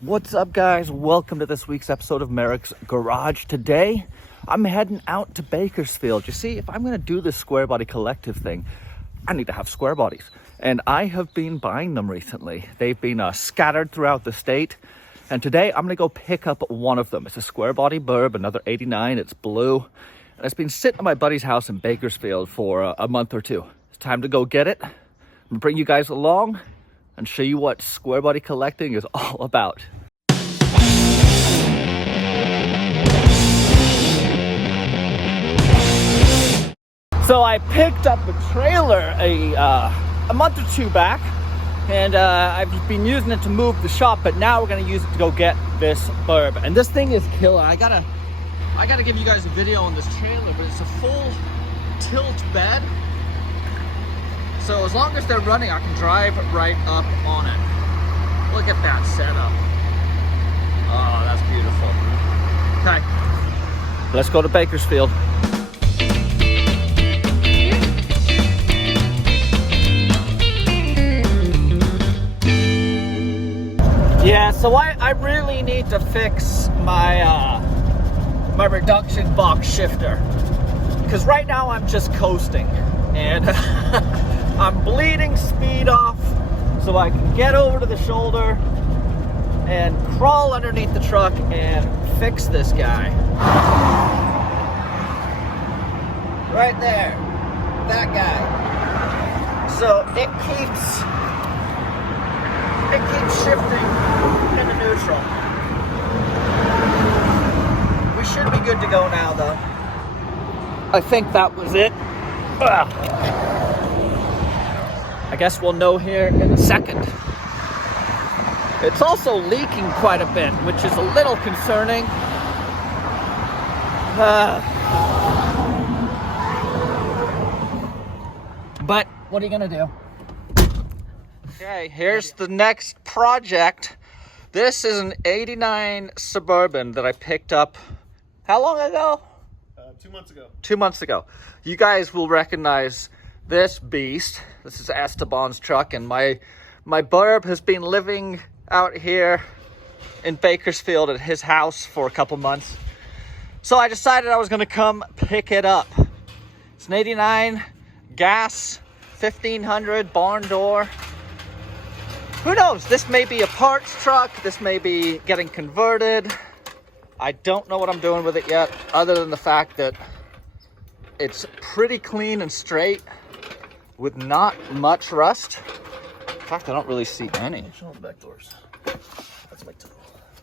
What's up, guys? Welcome to this week's episode of Merricks Garage. Today, I'm heading out to Bakersfield. You see, if I'm going to do this Squarebody collective thing, I need to have Squarebodies. And I have been buying them recently. They've been scattered throughout the state. And today, I'm going to go pick up one of them. It's a Squarebody Burb, another 89. It's blue. And it's been sitting at my buddy's house in Bakersfield for a month or two. It's time to go get it. I'm going to bring you guys along and show you what Squarebody collecting is all about. So I picked up a trailer a month or two back, and I've been using it to move the shop, but now we're gonna use it to go get this Burb. And this thing is killer. I gotta give you guys a video on this trailer, but it's a full tilt bed. So as long as they're running, I can drive right up on it. Look at that setup. Oh, that's beautiful. Okay, let's go to Bakersfield. Yeah, so I really need to fix my my reduction box shifter, because right now I'm just coasting and I'm bleeding speed off so I can get over to the shoulder and crawl underneath the truck and fix this guy. Right there, that guy. So it keeps shifting into neutral. We should be good to go now, though. I think that was it. I guess we'll know here in a second. It's also leaking quite a bit, which is a little concerning. But what are you gonna do? Okay, here's the next project. This is an 89 Suburban that I picked up, how long ago? 2 months ago. 2 months ago. You guys will recognize this beast. This is Esteban's truck, and my Burb has been living out here in Bakersfield at his house for a couple months. So I decided I was gonna come pick it up. It's an 89 gas, 1500 barn door. Who knows? This may be a parts truck. This may be getting converted. I don't know what I'm doing with it yet, other than the fact that it's pretty clean and straight with not much rust. In fact, I don't really see any. Show the back doors. That's my tool.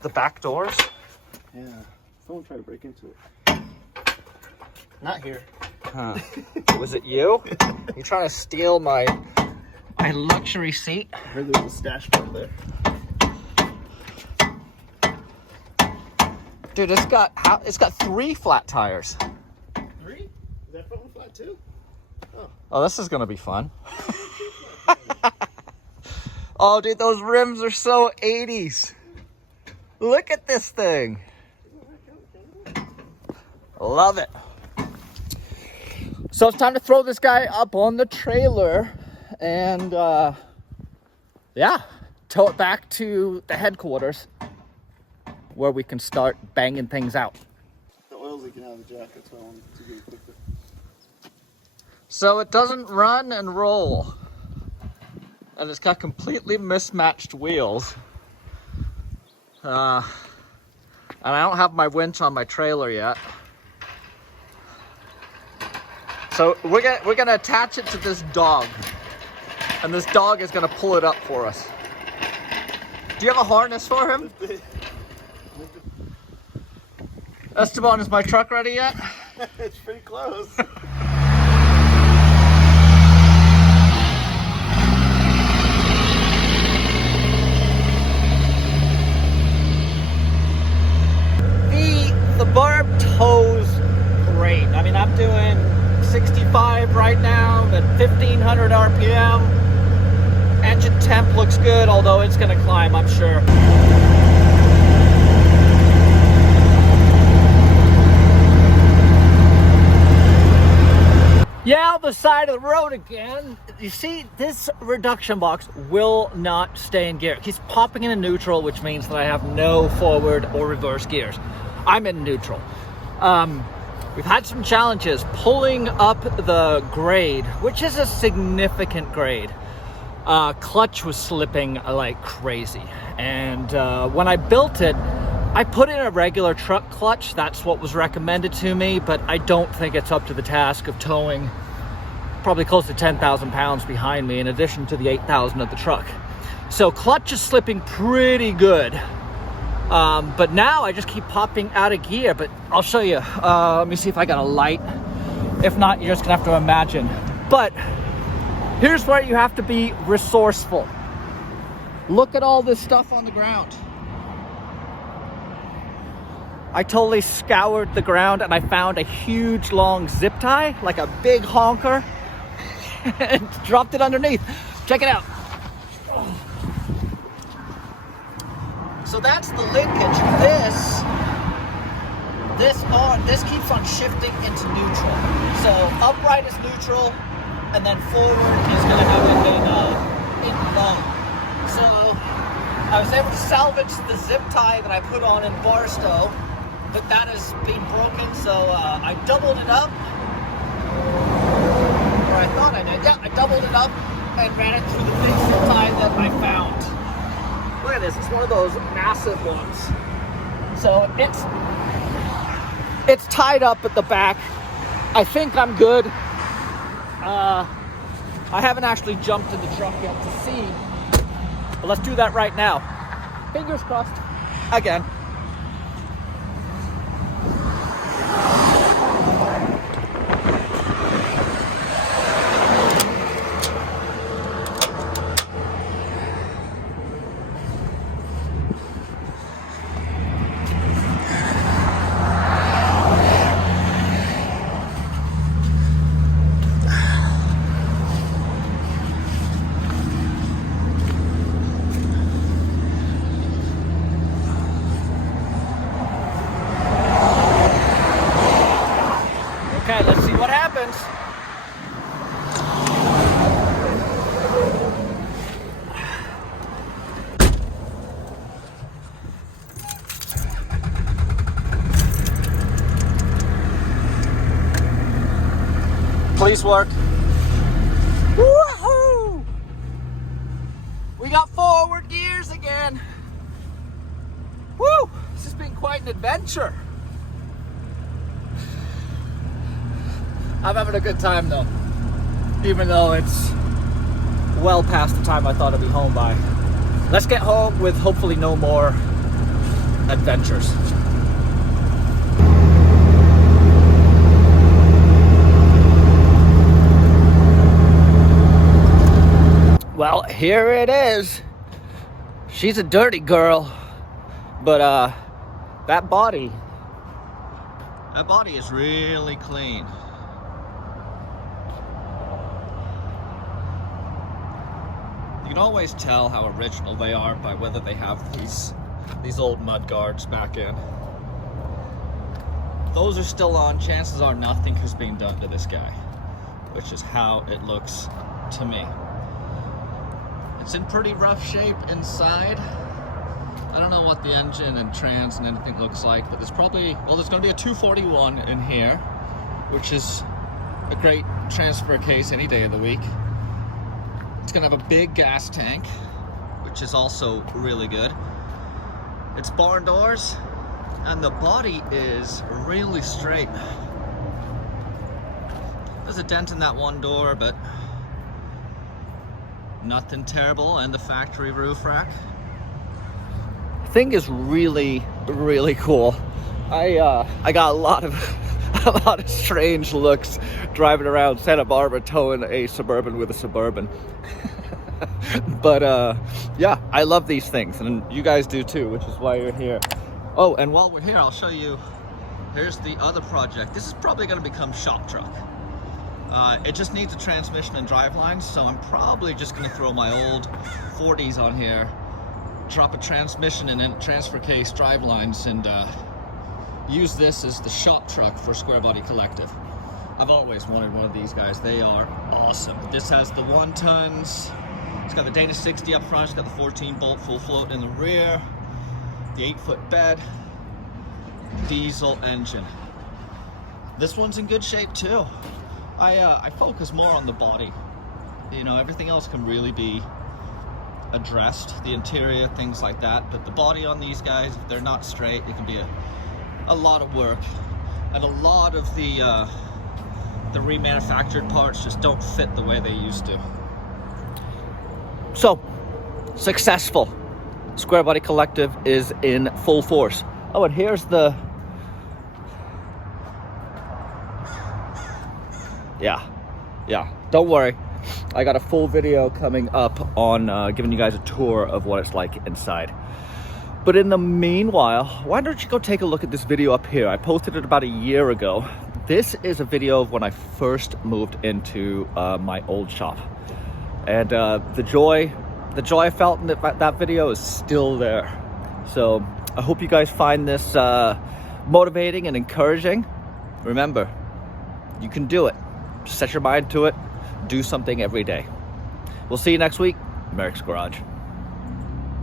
The back doors? Yeah. Someone tried to break into it. Not here. Huh. Was it you? You trying to steal my luxury seat? I heard there was a stash part there. Dude, it's got 3 flat tires. 3? Is that front one flat too? Oh, this is gonna be fun. Oh, dude, those rims are so 80s. Look at this thing. Love it. So it's time to throw this guy up on the trailer and yeah, tow it back to the headquarters where we can start banging things out. The oil's leaking out of the jack, that's why I wanted to get it quicker. So it doesn't run and roll, and it's got completely mismatched wheels. And I don't have my winch on my trailer yet. So we're gonna attach it to this dog, and this dog is gonna pull it up for us. Do you have a harness for him? Esteban, is my truck ready yet? It's pretty close. The Burb tows great. I mean, I'm doing 65 right now at 1500 RPM. Engine temp looks good, although it's gonna climb, I'm sure. Yeah, the side side of the road again. You see, this reduction box will not stay in gear. It keeps popping into neutral, which means that I have no forward or reverse gears. I'm in neutral. We've had some challenges pulling up the grade, which is a significant grade. Clutch was slipping like crazy. And when I built it, I put in a regular truck clutch. That's what was recommended to me, but I don't think it's up to the task of towing probably close to 10,000 pounds behind me, in addition to the 8,000 of the truck. So clutch is slipping pretty good. But now I just keep popping out of gear, but I'll show you. Let me see if I got a light. If not, you're just gonna have to imagine. But here's where you have to be resourceful. Look at all this stuff on the ground. I totally scoured the ground and I found a huge long zip tie, like a big honker, and dropped it underneath. Check it out. So that's the linkage. This keeps on shifting into neutral. So upright is neutral, and then forward is going to go in low. So I was able to salvage the zip tie that I put on in Barstow, but that has been broken, so I doubled it up. Or I thought I did. Yeah, I doubled it up and ran it through the big zip tie that I found. Look at this, it's one of those massive ones. So it's tied up at the back. I think I'm good. I haven't actually jumped in the truck yet to see, but let's do that right now. Fingers crossed, again. Okay, let's see what happens. Please work. Woohoo! We got forward gears again. Woo! This has been quite an adventure. I'm having a good time though, even though it's well past the time I thought I'd be home by. Let's get home with hopefully no more adventures. Well, here it is. She's a dirty girl, but that body is really clean. You can always tell how original they are by whether they have these old mud guards back in. If those are still on, chances are nothing has been done to this guy, which is how it looks to me. It's in pretty rough shape inside. I don't know what the engine and trans and anything looks like, but there's probably, well, there's going to be a 241 in here, which is a great transfer case any day of the week. It's gonna have a big gas tank, which is also really good. It's barn doors, and the body is really straight. There's a dent in that one door, but nothing terrible, and the factory roof rack. Thing is really, really cool. I got a lot of strange looks driving around Santa Barbara towing a Suburban with a Suburban. But yeah, I love these things, and you guys do too, which is why you're here. Oh, and while we're here, I'll show you, here's the other project. This is probably going to become shop truck. It just needs a transmission and driveline, so I'm probably just going to throw my old 40s on here, drop a transmission and then transfer case drivelines, and use this as the shop truck for Squarebody Collective. I've always wanted one of these guys. They are awesome. This has the 1 tons. It's got the Dana 60 up front. It's got the 14 bolt full float in the rear. The 8-foot bed. Diesel engine. This one's in good shape too. I focus more on the body. You know, everything else can really be addressed. The interior, things like that. But the body on these guys, if they're not straight, it can be a lot of work. And a lot of the remanufactured parts just don't fit the way they used to. So, successful. Squarebody Collective is in full force. Oh, and here's the... Yeah, don't worry. I got a full video coming up on giving you guys a tour of what it's like inside. But in the meanwhile, why don't you go take a look at this video up here? I posted it about a year ago. This is a video of when I first moved into my old shop. And the joy I felt in that video is still there. So I hope you guys find this motivating and encouraging. Remember, you can do it. Just set your mind to it. Do something every day. We'll see you next week. Merricks Garage.